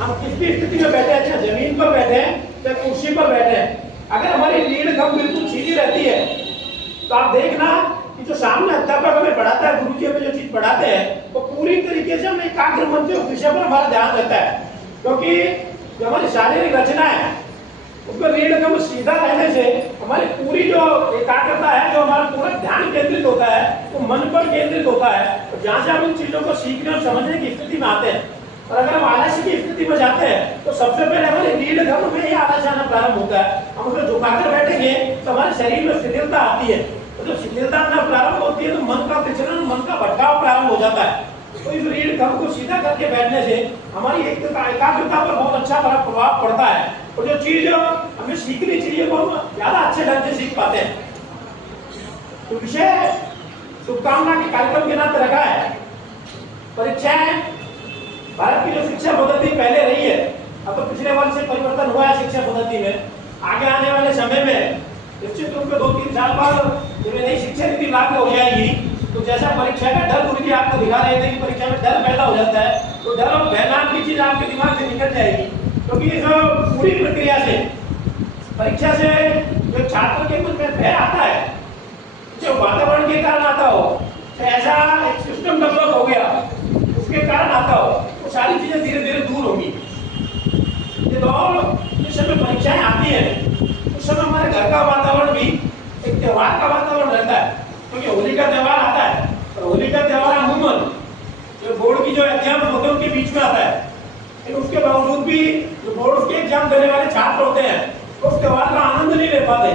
हम किस भी स्थिति में बैठे हैं, चाहे जमीन पर बैठे हैं चाहे कुर्सी पर बैठे हैं, अगर हमारी रीढ़ कम बिल्कुल सीधी रहती है तो आप देखना कि जो सामने अध्यापक हमें पढ़ाता है, गुरु जी हमें जो चीज पढ़ाते हैं वो पूरी तरीके से हम एकाग्र मन से उस विषय पर हमारा ध्यान रहता है। क्योंकि जो हमारी शारीरिक रचना है उसमें रीढ़ कम सीधा रहने से हमारी पूरी जो एकाग्रता है, जो हमारा पूरा ध्यान केंद्रित होता है वो मन पर केंद्रित होता है। तो जहाँ से हम इन चीजों को सीखने और समझने की स्थिति में आते हैं, और अगर हम आलस्य की स्थिति में जाते हैं तो सबसे पहले हमारे रीढ़ कम में ही आलस्य आना प्रारंभ होता है। हम उसमें झुकाकर बैठेंगे तो हमारे शरीर में शिथिलता आती है, तो जब शिथिलता आना प्रारंभ होती है तो मन का विचलन, मन का भटकाव प्रारंभ हो जाता है। तो इस रीढ़ कम को सीधा करके बैठने से हमारी एकाग्रता पर बहुत अच्छा प्रभाव पड़ता है, और जो चीज हमें सीखनी चाहिए वो हम ज्यादा अच्छे ढंग से सीख पाते हैं। तो विषय शुभकामना के कार्यक्रम के नाम पे रखा है परीक्षाएं। भारत की जो शिक्षा पद्धति पहले रही है, अब तो पिछले वर्ष से परिवर्तन हुआ है शिक्षा पद्धति में। आगे आने वाले समय में निश्चित रूप से 2-3 साल बाद जब नई शिक्षा नीति लागू हो जाएगी तो जैसा परीक्षा का डर गुरु जी आपको दिखा रहे थे कि परीक्षा में डर पैदा हो जाता है, तो डर और भय नाम की चीज आपके दिमाग से निकल जाएगी। क्योंकि इस पूरी प्रक्रिया से, परीक्षा से जो छात्र के मन में भय आता है, जो वातावरण के कारण आता हो, तो ऐसा एक सिस्टम डेवलप हो गया उसके कारण आता हो, तो सारी चीजें धीरे धीरे दूर होगी। ये दौर जिस समय परीक्षाएं आती है उस समय हमारे घर का वातावरण भी एक त्योहार का वातावरण रहता है। क्योंकि होली का त्योहार आता है और होली का त्योहार अमूमन जो बोर्ड की जो एग्जाम होते हैं उनके बीच में आता है, लेकिन उसके बावजूद भी जो बोर्ड के एग्जाम देने वाले छात्र होते हैं उस त्योहार का आनंद नहीं ले पाते।